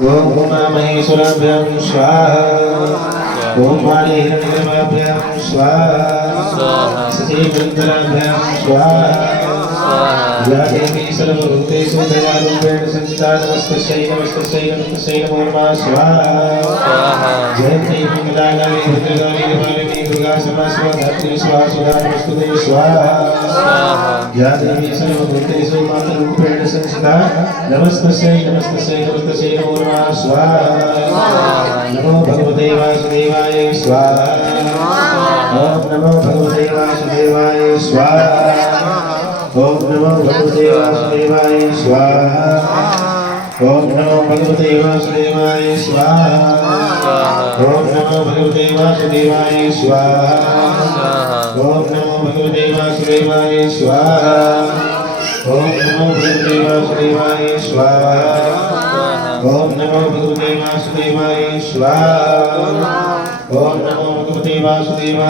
ओम उमामहेश्वराभ्यां स्वाहा ओम वाणीहिरण्यगर्भाभ्यां स्वाहा सचीवृन्दराभ्यां स्वाहा या देवी सर्वभूतेषु दयारूपेण संस्थिता नमस्तस्यै नमस्तस्यै नमस्तस्यै नमो नमः स्वाहा जयन्ती मंगलाकाली भद्रकाली कपालिनी दुर्गा क्षमा स्वाहा धात्री स्वाहा सुधा नमस्तुते स्वाहा या देवी सर्वभूतेषु मातृरूपेण संस्थिता नमस्तस्यै नमस्तस्यै नमस्तस्यै नमो नमः स्वाहा नमो भगवते वासुदेवाय स्वाहा ओम नमो भगवते वासुदेवाय स्वाहा ओम नमो भगवते वासुदेवाय स्वाहा ओम नमो भगवते वासुदेवाय स्वाहा ओम नमो भगवते वासुदेवाय स्वाहा ओम नमो भगवते वासुदेवाय स्वाहा ओम नमो भगवते वासुदेवाय स्वाहा ओम नमो भगवते वासुदेवाय स्वाहा ओम नमो भगवते वासुदेवाय